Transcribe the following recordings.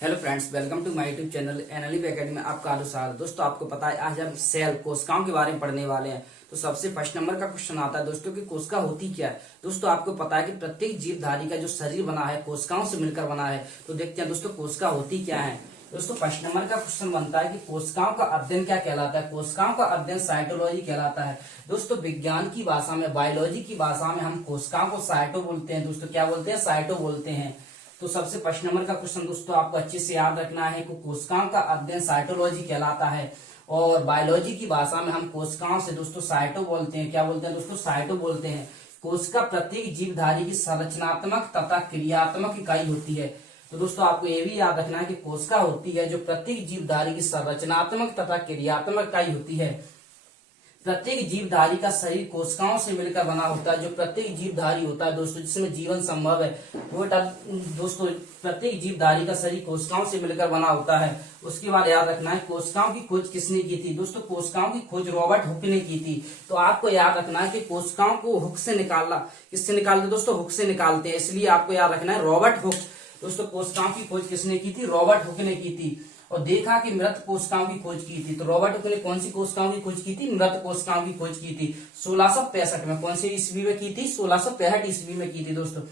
Hello friends, welcome to my YouTube channel NLEP academy में आपका अनुसार। दोस्तों आपको पता है आज हम सेल कोशिकाओं के बारे में पढ़ने वाले हैं। तो सबसे फर्स्ट नंबर का क्वेश्चन आता है दोस्तों कि कोशिका होती क्या है। दोस्तों आपको पता है कि प्रत्येक जीवधारी का जो शरीर बना है कोशिकाओं से मिलकर बना है। तो देखते हैं दोस्तों कोशिका होती क्या है। दोस्तों फर्स्ट नंबर का क्वेश्चन बनता है कि कोशिकाओं का अध्ययन क्या कहलाता है। कोशिकाओं का अध्ययन साइटोलॉजी कहलाता है। दोस्तों विज्ञान की भाषा में, बायोलॉजी की भाषा में हम कोशिकाओं को साइटो बोलते हैं। दोस्तों क्या बोलते हैं? साइटो बोलते हैं। तो सबसे फर्स्ट नंबर का क्वेश्चन दोस्तों आपको अच्छे से याद रखना है कि कोशिकाओं का अध्ययन साइटोलॉजी कहलाता है। और बायोलॉजी की भाषा में हम कोशिकाओं से दोस्तों साइटो बोलते हैं। क्या बोलते हैं दोस्तों? साइटो बोलते हैं। कोशिका प्रत्येक जीवधारी की संरचनात्मक तथा क्रियात्मक इकाई होती है। तो दोस्तों आपको ये भी याद रखना है कि कोशिका होती है जो प्रत्येक जीवधारी की संरचनात्मक तथा क्रियात्मक इकाई होती है। प्रत्येक जीवधारी का शरीर कोशिकाओं से मिलकर बना होता है। जो प्रत्येक जीवधारी होता है दोस्तों जिसमें जीवन संभव है वो दोस्तों प्रत्येक जीवधारी का शरीर कोशिकाओं से मिलकर बना होता है। उसके बाद याद रखना है कोशिकाओं की खोज किसने की थी। दोस्तों कोशिकाओं की खोज रॉबर्ट हुक ने की थी। तो आपको याद रखना है कि कोशिकाओं को हुक से निकालना, किससे निकालते दोस्तों? हुक से निकालते हैं। इसलिए आपको याद रखना है रॉबर्ट हुक। दोस्तों कोशिकाओं की खोज किसने की थी? रॉबर्ट हुक ने की थी। और देखा कि मृत कोशिकाओं की खोज की थी। तो रॉबर्ट हुक ने कौन सी कोशिकाओं की खोज की थी? मृत कोशिकाओं की खोज की थी 1665 में। कौन सी ईस्वी में की थी? 1665 ईस्वी में की थी। दोस्तों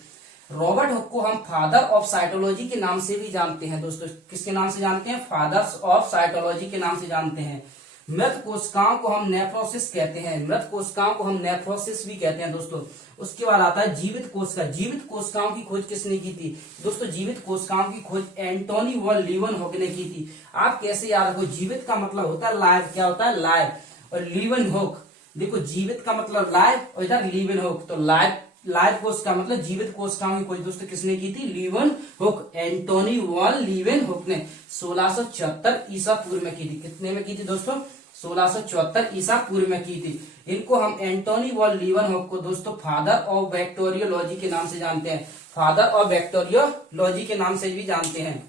रॉबर्ट हुक को हम फादर ऑफ साइटोलॉजी के नाम से भी जानते हैं। दोस्तों किसके नाम से जानते हैं? फादर्स ऑफ साइटोलॉजी के नाम से जानते हैं। मृत कोशिकाओं को हम नेफ्रोसिस कहते हैं। मृत कोशिकाओं को हम नेफ्रोसिस भी कहते हैं। दोस्तों उसके बाद आता है जीवित कोशिका। जीवित कोशिकाओं की खोज किसने की थी? दोस्तों जीवित कोशिकाओं की खोज एंटोनी वॉन लीवनहुक ने की थी। आप कैसे याद रखो? जीवित का मतलब होता है लाइव। क्या होता है? लाइव। और लीवनहुक, देखो जीवित का मतलब लाइव और इधर लीवनहुक, तो लाइव कोशिका मतलब जीवित कोशिकाओं की खोज दोस्तों किसने की थी? लीवनहुक, एंटोनी वॉन लीवनहुक ने 1674 ईसा पूर्व में की थी। कितने में की थी दोस्तों? 1674 ईसा पूर्व में की थी। इनको हम एंटोनी वॉन लीवनहुक को दोस्तों फादर ऑफ बैक्टीरियोलॉजी के नाम से जानते हैं। फादर ऑफ बैक्टीरियोलॉजी के नाम से भी जानते हैं।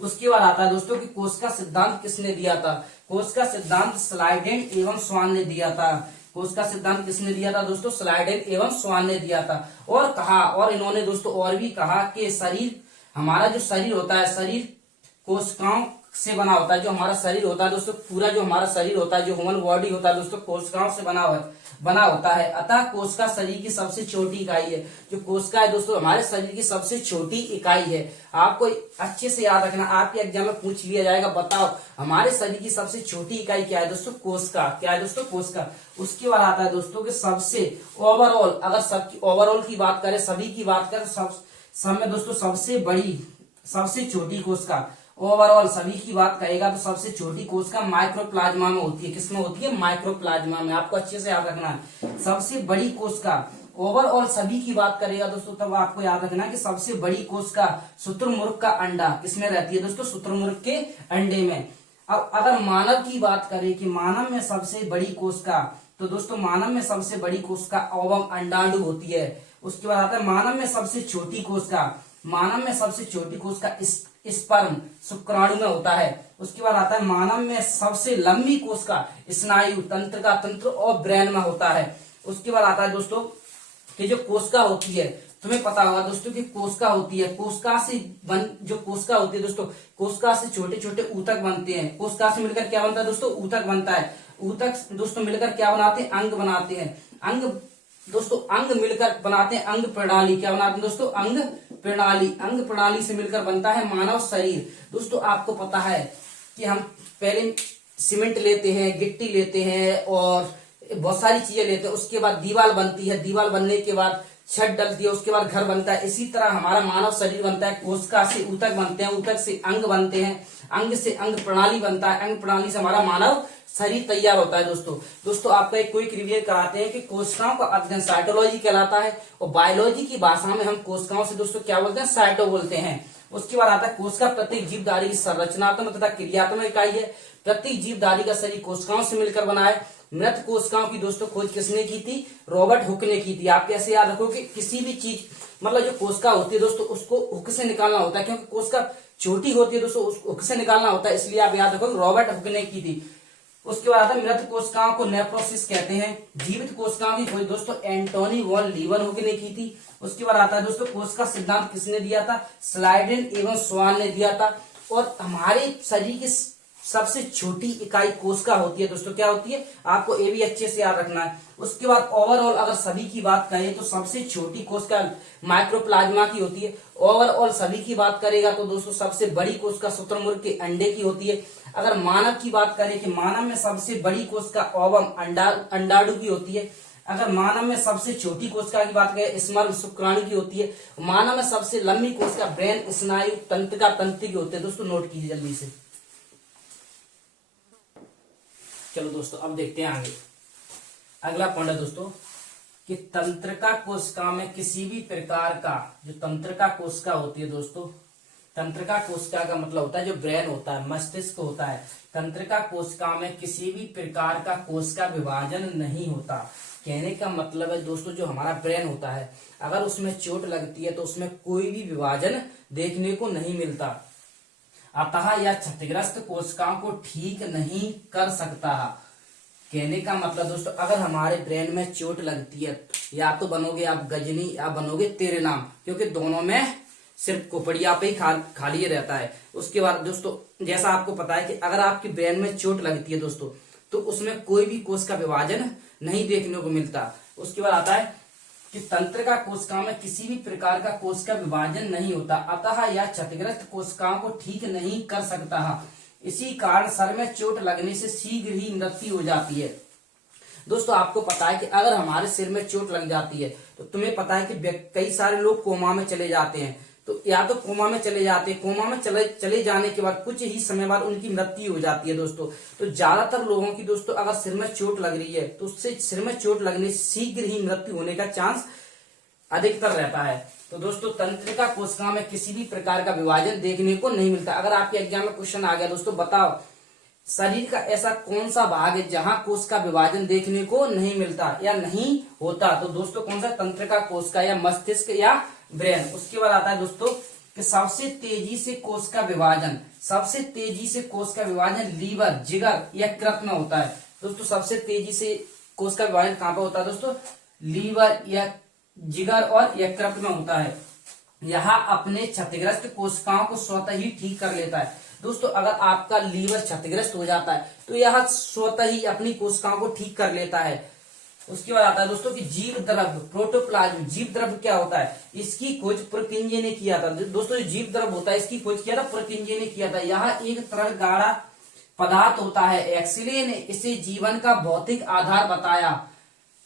उसके बाद आता है दोस्तों कि कोश का सिद्धांत किसने दिया था। कोश का सिद्धांत स्लाइडेन एवं स्वान ने दिया था। कोश का सिद्धांत किसने दिया था दोस्तों? स्लाइडेन एवं स्वान ने दिया था। और कहा, और इन्होंने दोस्तों और भी कहा कि शरीर, हमारा जो शरीर होता है, शरीर कोशिकाओं से बना होता है। जो हमारा शरीर होता है दोस्तों, पूरा जो हमारा शरीर होता है, जो ह्यूमन बॉडी होता है दोस्तों, कोशिकाओं से बना होता है। अतः कोशिका शरीर की सबसे छोटी इकाई है। जो कोशिका है दोस्तों हमारे शरीर की सबसे छोटी इकाई है। आपको अच्छे से याद रखना, आपके एग्जाम में पूछ लिया जाएगा, बताओ हमारे शरीर की सबसे छोटी इकाई क्या है दोस्तों? कोशिका। क्या है दोस्तों? कोशिका। उसके बाद आता है दोस्तों कि सबसे ओवरऑल, अगर सबकी ओवरऑल की बात करें, सभी की बात करें, सब में दोस्तों सबसे बड़ी, सबसे छोटी कोशिका, ओवरऑल सभी की बात करेगा तो सबसे छोटी कोशिका माइक्रोप्लाज्मा में होती है। किसमें होती है? माइक्रोप्लाज्मा में। आपको अच्छे से याद रखना है सबसे बड़ी कोशिका, ओवरऑल सभी की बात करेगा दोस्तों तब आपको याद रखना है कि सबसे बड़ी कोशिका शुतुरमुर्ग का अंडा किसमें रहती है दोस्तों? शुतुरमुर्ग के अंडे में। अब अगर मानव की बात करें कि मानव में सबसे बड़ी कोशिका, तो दोस्तों मानव में सबसे बड़ी कोशिका ओवम अंडाणु होती है। उसके बाद आता है मानव में सबसे छोटी कोशिका, मानव में सबसे छोटी कोशिका स्पर्म, शुक्राणु में होता है। उसके बाद आता है मानव में सबसे लंबी कोशिका स्नायु, तंत्र का तंत्र और ब्रेन में होता है। उसके बाद आता है दोस्तों कि जो कोशिका होती है, तुम्हें पता होगा दोस्तों कि कोशिका होती है, कोशिका से जो कोशिका होती है दोस्तों, कोशिका से छोटे छोटे ऊतक बनते हैं। कोशिका से मिलकर क्या बनता है दोस्तों? ऊतक बनता है। ऊतक दोस्तों मिलकर क्या बनाते हैं? अंग बनाते हैं। अंग दोस्तों, अंग मिलकर बनाते हैं अंग प्रणाली। क्या बनाते हैं दोस्तों? अंग प्रणाली। अंग प्रणाली से मिलकर बनता है मानव शरीर। दोस्तों आपको पता है कि हम पहले सीमेंट लेते हैं, गिट्टी लेते हैं और बहुत सारी चीजें लेते हैं। उसके बाद दीवार बनती है, दीवार बनने के बाद छत डलती है, उसके बाद घर बनता है। इसी तरह हमारा मानव शरीर बनता है। कोशिका से ऊतक बनते हैं, ऊतक से अंग बनते हैं, अंग से अंग प्रणाली बनता है, अंग प्रणाली से हमारा मानव शरीर तैयार होता है। दोस्तों आपका एक क्विक रिव्यू कराते हैं कि कोशिकाओं का अध्ययन साइटोलॉजी कहलाता है। और बायोलॉजी की भाषा में हम कोशिकाओं से दोस्तों क्या बोलते हैं? साइटो बोलते हैं। उसके बाद आता है कोशिका प्रत्येक जीवधारी की संरचनात्मक तथा क्रियात्मक इकाई है। प्रत्येक जीवधारी का शरीर कोशिकाओं से मिलकर बना है। मृत कोशिकाओं की दोस्तों खोज किसने की थी? रॉबर्ट हुक ने की थी। आप कैसे याद रखो कि किसी भी चीज मतलब जो कोशिका होती है दोस्तों उसको हुक से निकालना होता है, क्योंकि कोशिका छोटी होती है दोस्तों, उसको हुक से निकालना होता है। इसलिए आप याद रखो रॉबर्ट हुक ने की थी। उसके बाद आता है मृत कोशिकाओं को नेफ्रोसिस कहते हैं। जीवित कोशिकाओं की खोज दोस्तों एंटोनी वॉन लीवनहुक ने की थी। उसके बाद आता है दोस्तों कोशिका सिद्धांत किसने दिया था? स्लाइडेन एवं स्वान ने दिया था। और हमारे शरीर की सबसे छोटी इकाई कोशिका होती है दोस्तों, क्या होती है? आपको ये भी अच्छे से याद रखना है। उसके बाद ओवरऑल अगर सभी की बात करें तो सबसे छोटी कोशिका माइक्रोप्लाज्मा की होती है। ओवरऑल सभी की बात करेगा तो दोस्तों सबसे बड़ी कोशिका शुतुरमुर्ग के अंडे की होती है। अगर मानव की बात करें कि मानव में सबसे बड़ी कोशिका ओवम अंडाणु की होती है। अगर मानव में सबसे छोटी कोशिका की बात करें स्मर्म शुक्राणु की होती है। मानव में सबसे लंबी कोशिका ब्रेन स्नायु तंत्रिका तंत्र की होती है। दोस्तों नोट कीजिए जल्दी से। चलो दोस्तों अब देखते हैं आगे। अगला पॉइंट है दोस्तों कि तंत्रिका कोशिका में किसी भी प्रकार का जो तंत्रिका कोशिका होती है दोस्तों, तंत्रिका कोशिका का मतलब होता है जो ब्रेन होता है, मस्तिष्क होता है। तंत्रिका कोशिका में किसी भी प्रकार का कोशिका विभाजन नहीं होता। कहने का मतलब है दोस्तों जो हमारा ब्रेन होता है अगर उसमें चोट लगती है तो उसमें कोई भी विभाजन देखने को नहीं मिलता, अतः यह क्षतिग्रस्त कोशिकाओं को ठीक नहीं कर सकता। कहने का मतलब दोस्तों अगर हमारे ब्रेन में चोट लगती है या तो बनोगे आप गजनी या बनोगे तेरे नाम, क्योंकि दोनों में सिर्फ खोपड़िया पे ही खाली रहता है। उसके बाद दोस्तों जैसा आपको पता है कि अगर आपके ब्रेन में चोट लगती है दोस्तों तो उसमें कोई भी कोश का विभाजन नहीं देखने को मिलता। उसके बाद आता है कि तंत्रिका कोशिकाओं में किसी भी प्रकार का कोश का विभाजन नहीं होता, अतः यह क्षतिग्रस्त कोशिकाओं को ठीक नहीं कर सकता। इसी कारण सर में चोट लगने से शीघ्र ही मृत्यु हो जाती है। दोस्तों आपको पता है कि अगर हमारे सिर में चोट लग जाती है तो तुम्हें पता है कि कई सारे लोग कोमा में चले जाते हैं। तो या तो कोमा में चले जाते हैं, कोमा में चले जाने के बाद कुछ ही समय बाद उनकी मृत्यु हो जाती है दोस्तों। तो ज्यादातर लोगों की दोस्तों अगर सिर में चोट लग रही है तो उससे सिर में चोट लगने से शीघ्र ही मृत्यु होने का चांस अधिकतर रहता है। तो दोस्तों तंत्रिका कोशिका में किसी भी प्रकार का विभाजन देखने को नहीं मिलता। अगर आपके एग्जाम में क्वेश्चन आ गया दोस्तों बताओ शरीर का ऐसा कौन सा भाग है जहां कोश का विभाजन देखने को नहीं मिलता या नहीं होता, तो दोस्तों कौन सा? तंत्रिका कोशिका या मस्तिष्क या ब्रेन। उसके बाद आता है दोस्तों कि सबसे तेजी से कोश का विभाजन, सबसे तेजी से कोश का विभाजन लीवर, जिगर, यकृत में होता है। दोस्तों सबसे तेजी से कोश का विभाजन कहां पर होता है दोस्तों? लीवर या जिगर और यकृत में होता है। यह अपने क्षतिग्रस्त कोशिकाओं को स्वतः ही ठीक कर लेता है। दोस्तों अगर आपका लीवर क्षतिग्रस्त हो जाता है तो यह स्वतः ही अपनी कोशिकाओं को ठीक कर लेता है। उसके बाद आता है दोस्तों कि जीव द्रव्य, प्रोटोप्लाज्म। जीव द्रव्य क्या होता है? इसकी खोज पुरकिंजे ने किया था। दोस्तों जो जीव द्रव्य होता है इसकी खोज किया था पुरकिंजे ने किया था। यह एक तरल गाढ़ा पदार्थ होता है। एक्सले ने इसे जीवन का भौतिक आधार बताया।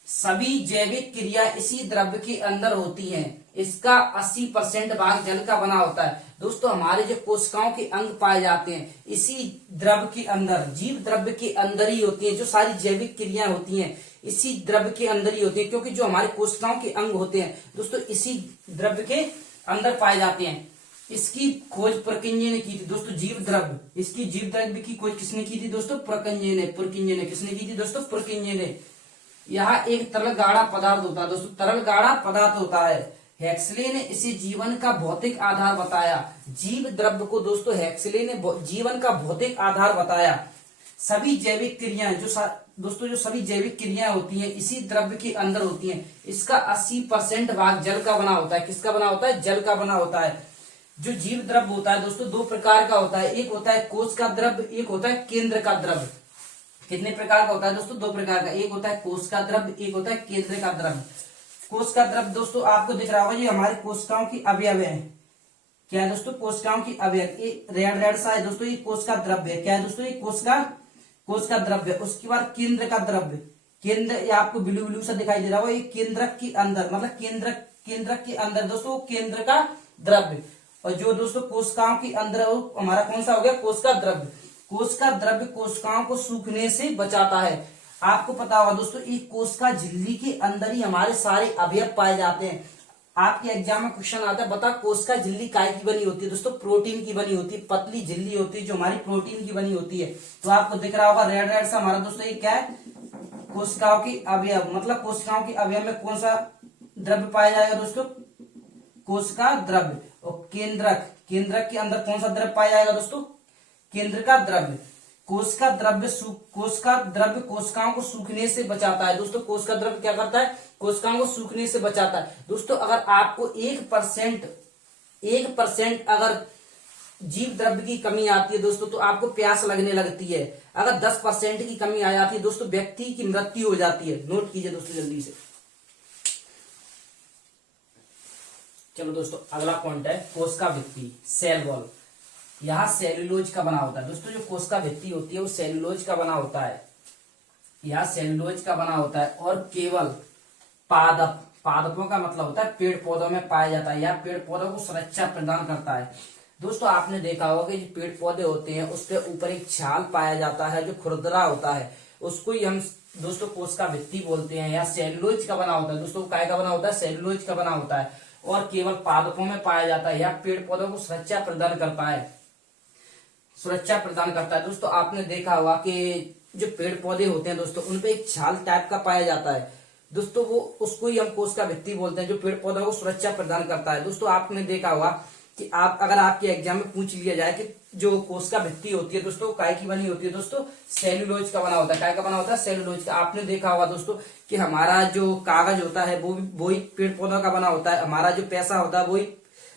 सभी जैविक क्रिया इसी द्रव्य के अंदर होती हैं। इसका 80% भाग जल का बना होता है। दोस्तों हमारे जो कोशिकाओं के अंग पाए जाते हैं इसी द्रव्य के अंदर, जीव द्रव्य के अंदर ही होती हैं। जो सारी जैविक क्रियाएं होती हैं इसी द्रव्य के अंदर ही होती हैं, क्योंकि जो हमारे कोशिकाओं के अंग होते हैं दोस्तों इसी द्रव्य के अंदर पाए जाते हैं। इसकी खोज पुरकिंजे ने की थी दोस्तों। जीव द्रव्य, इसकी जीव द्रव्य की खोज किसने की थी दोस्तों? पुरकिंजे ने किसने की थी दोस्तों? पुरकिंजे ने। यह एक तरल गाढ़ा पदार्थ होता है दोस्तों, तरल गाढ़ा पदार्थ होता है। हेक्सले ने इसे जीवन का भौतिक आधार बताया। जीव द्रव्य को दोस्तों हेक्सले ने जीवन का भौतिक आधार बताया। सभी जैविक क्रियाएं दोस्तों जो सभी जैविक क्रियाएं होती हैं इसी द्रव्य के अंदर होती हैं। इसका 80% भाग जल का बना होता है। किसका बना होता है? जल का बना होता है। जो जीव द्रव्य होता है दोस्तों दो प्रकार का होता है। एक होता है कोश का द्रव्य, एक होता है केंद्र का द्रव्य। कितने प्रकार का होता है दोस्तों? दो प्रकार का। एक होता है कोश का द्रव्य, एक होता है केंद्र का द्रव्य। कोश का द्रव्य दोस्तों आपको दिख रहा होगा ये हमारी कोशिकाओं की अवयव है। क्या है दोस्तों? कोशिकाओं की अवयव। ये रेड सा है दोस्तों, ये कोश का द्रव्य है। क्या है दोस्तों? ये कोश का द्रव्य। उसके बाद केंद्र का द्रव्य। केंद्र ये आपको ब्लू सा दिखाई दे रहा होगा, ये केंद्रक के अंदर, मतलब केंद्रक के अंदर दोस्तों केंद्र का द्रव्य। और जो दोस्तों कोशिकाओं के अंदर हमारा कौन सा हो गया? कोश का द्रव्य। कोश का द्रव्य कोशिकाओं को सूखने से बचाता है। आपको पता होगा दोस्तों एक कोशिका झिल्ली के अंदर ही हमारे सारे अवयव पाए जाते हैं। आपके एग्जाम में क्वेश्चन आता है बता कोशिका झिल्ली काय की बनी होती है? दोस्तों प्रोटीन की बनी होती है। पतली झिल्ली होती है जो हमारी प्रोटीन की बनी होती है। तो आपको दिख रहा होगा रेड सा हमारा दोस्तों ये क्या है? कोशिकाओं की अवयव। मतलब कोशिकाओं की अवयव में कौन सा द्रव्य पाया जाएगा दोस्तों? कोशिका द्रव्य। और केंद्रक के अंदर कौन सा द्रव्य पाया जाएगा दोस्तों? केंद्र का द्रव्य। कोशिका द्रव्य कोशिकाओं को सूखने से बचाता है। दोस्तों कोशिका द्रव्य क्या करता है, कोशिकाओं को सूखने से बचाता है। दोस्तों अगर आपको 1% अगर जीव द्रव्य की कमी आती है दोस्तों, तो आपको प्यास लगने लगती है। अगर 10% की कमी आ जाती है दोस्तों, व्यक्ति की मृत्यु हो जाती है। नोट कीजिए दोस्तों जल्दी से। चलो दोस्तों अगला पॉइंट है कोशिका भित्ति, सेल वॉल। यह सेल्यूलोज का बना होता है। दोस्तों जो कोशिका भित्ति होती है वो सेल्यूलोज का बना होता है, यह सेल्यूलोज का बना होता है और केवल पादपों का मतलब होता है पेड़ पौधों में पाया जाता है। यह पेड़ पौधों को सुरक्षा प्रदान करता है। दोस्तों आपने देखा होगा कि जो पेड़ पौधे होते हैं उसके ऊपर एक छाल पाया जाता है जो खुरदरा होता है, उसको ही हम दोस्तों कोशिका भित्ति बोलते हैं। या सेल्यूलोज का बना होता है। दोस्तों काय का बना होता है, सेल्यूलोज का बना होता है और केवल पादपों में पाया जाता है। यह पेड़ पौधों को सुरक्षा प्रदान करता है। दोस्तों आपने देखा होगा कि जो पेड़ पौधे होते हैं दोस्तों उनपे एक छाल टाइप का पाया जाता है दोस्तों, वो उसको ही हम कोशिका भित्ति बोलते हैं जो पेड़ पौधों को सुरक्षा प्रदान करता है। दोस्तों आपने देखा होगा कि अगर आपके एग्जाम में पूछ लिया जाए कि जो कोशिका भित्ति होती है दोस्तों काय की बनी होती है, दोस्तों सेल्यूलोज का बना होता है। काय का बना होता है, सेल्यूलोज का। आपने देखा होगा दोस्तों कि हमारा जो कागज होता है वो ही पेड़ पौधों का बना होता है। हमारा जो पैसा होता है वही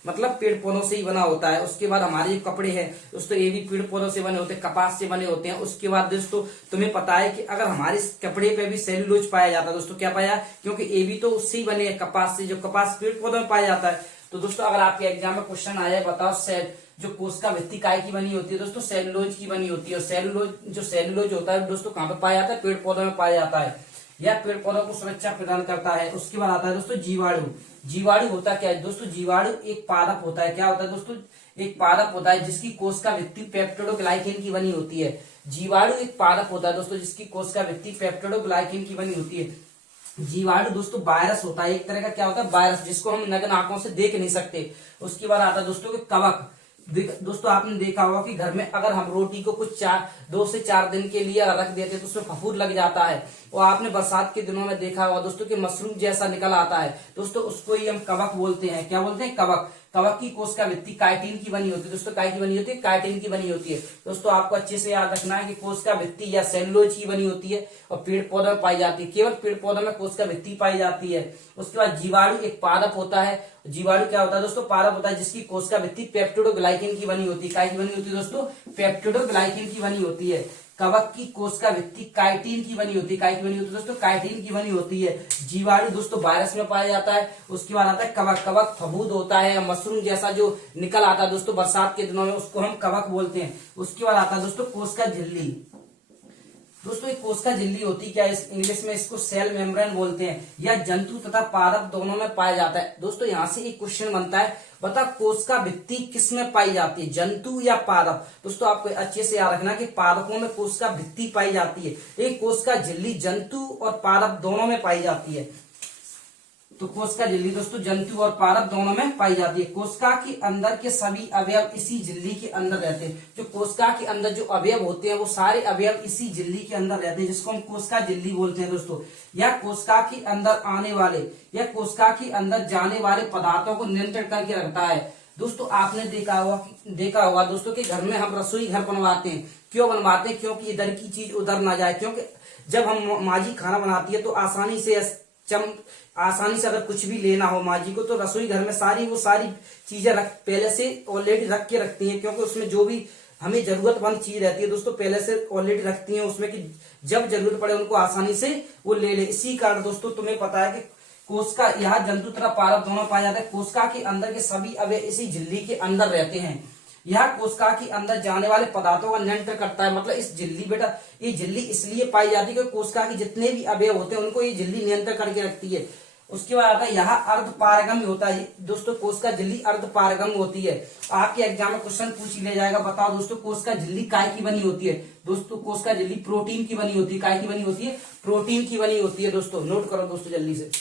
मतलब पेड़ पौधों से ही बना होता है। उसके बाद हमारे जो कपड़े हैं दोस्तों ये भी पेड़ पौधों से बने होते हैं, कपास से बने होते हैं। उसके बाद दोस्तों तुम्हें पता है कि अगर हमारे कपड़े पे भी सेल्यूलोज पाया जाता है दोस्तों, क्या पाया, क्योंकि ये भी तो उससे ही बने हैं, कपास से, जो कपास पेड़ पौधों में पाया जाता है। तो दोस्तों अगर आपके एग्जाम में क्वेश्चन आया बताओ जो कोशिका भित्ति काय की बनी होती है दोस्तों, सेल्यूलोज की बनी होती है। और सेल्यूलोज होता है दोस्तों कहाँ पे पाया जाता है, पेड़ पौधों में पाया जाता है। यह पेड़ पौधों को सुरक्षा प्रदान करता है। उसके बाद आता है दोस्तों जीवाणु। जीवाणु होता क्या है दोस्तों, जीवाणु एक पादप होता है। क्या होता है दोस्तों, एक पादप होता है जिसकी कोशिका भित्ति पेप्टिडोग्लाइकेन की बनी होती है। जीवाणु एक पादप होता है दोस्तों जिसकी कोशिका भित्ति पेप्टिडोग्लाइकेन की बनी होती है। जीवाणु दोस्तों वायरस होता है, एक तरह का क्या होता है, वायरस, जिसको हम नग्न आंखों से देख नहीं सकते। उसके बाद आता है दोस्तों कवक। दोस्तों आपने देखा होगा कि घर में अगर हम रोटी को कुछ 2 से 4 दिन के लिए रख देते हैं तो उसमें फफूंद लग जाता है। और आपने बरसात के दिनों में देखा होगा दोस्तों कि मशरूम जैसा निकल आता है दोस्तों, उसको ही हम कवक बोलते हैं। क्या बोलते हैं, कवक। कवक की कोशिका भित्ति काइटिन की बनी होती है दोस्तों, काय की बनी होती है, काइटिन की बनी होती है। दोस्तों आपको अच्छे से याद रखना है कि कोशिका भित्ति या सेल्यूलोज की बनी होती है और पेड़ पौधों में पाई जाती है। केवल पेड़ पौधों में कोशिका भित्ति पाई जाती है। उसके बाद जीवाणु एक पादप होता है। जीवाणु क्या होता है दोस्तों, पादप होता है जिसकी कोशिका भित्ति पेप्टिडोग्लाइकेन की बनी होती है। काय की बनी होती है दोस्तों, पेप्टिडोग्लाइकेन की बनी होती है। कवक की कोशिका भित्ति काइटिन की बनी होती है। काय की बनी होती है दोस्तों, काइटिन की बनी होती है। जीवाणु दोस्तों वायरस में पाया जाता है। उसके बाद आता है कवक। कवक फफूंद होता है, मशरूम जैसा जो निकल आता है दोस्तों बरसात के दिनों में, उसको हम कवक बोलते हैं। उसके बाद आता है दोस्तों कोशिका झिल्ली। दोस्तों एक कोशिका झिल्ली होती क्या है, इंग्लिश में इसको सेल मेम्ब्रेन बोलते हैं। यह जंतु तथा पादप दोनों में पाया जाता है। दोस्तों यहाँ से एक क्वेश्चन बनता है, बता कोशिका भित्ति किस में पाई जाती है, जंतु या पादप। दोस्तों आपको अच्छे से याद रखना कि पादपों में कोशिका भित्ति पाई जाती है। एक कोशिका झिल्ली जंतु और पादप दोनों में पाई जाती है। तो कोशिका झिल्ली दोस्तों जंतु और पादप दोनों में पाई जाती है। कोशिका के अंदर के सभी अवयव इसी झिल्ली के अंदर रहते हैं। जो कोशिका के अंदर जो अवयव होते हैं वो सारे अवयव इसी झिल्ली के अंदर रहते हैं, जिसको हम कोशिका झिल्ली बोलते हैं दोस्तों। यह कोशिका के अंदर आने वाले या कोशिका के अंदर जाने वाले पदार्थों को नियंत्रण करके रखता है। दोस्तों आपने देखा होगा दोस्तों कि घर में हम रसोई घर बनवाते हैं। क्यों बनवाते हैं, क्योंकि इधर की चीज उधर ना जाए। क्योंकि जब हम माँ जी खाना बनाती है तो आसानी से अगर कुछ भी लेना हो माँ जी को, तो रसोई घर में वो सारी चीजें पहले से ऑलरेडी रख के रखती हैं। क्योंकि उसमें जो भी हमें जरूरतमंद चीज रहती है दोस्तों पहले से ऑलरेडी रखती हैं उसमें, कि जब जरूरत पड़े उनको आसानी से वो ले ले। इसी कारण दोस्तों तुम्हें पता है कि कोशिका, यहाँ जंतु तथा पादप दोनों पाया जाता है। कोशिका के अंदर के सभी अवयव इसी झिल्ली के अंदर रहते हैं। यह कोशिका के अंदर जाने वाले पदार्थों का नियंत्रण करता है। मतलब इस झिल्ली ये झिल्ली इसलिए पाई जाती है कि कोशिका के जितने भी अवयव होते हैं उनको ये झिल्ली नियंत्रण करके रखती है। उसके बाद आता है यह अर्धपारगम्य होता है। दोस्तों कोशिका झिल्ली अर्धपारगम्य होती है। आपके एग्जाम में क्वेश्चन पूछ लिया जाएगा, बताओ दोस्तों कोशिका झिल्ली काय की बनी होती है। दोस्तों कोशिका झिल्ली प्रोटीन की बनी होती है। काय की बनी होती है, प्रोटीन की बनी होती है। दोस्तों नोट करो दोस्तों जल्दी से।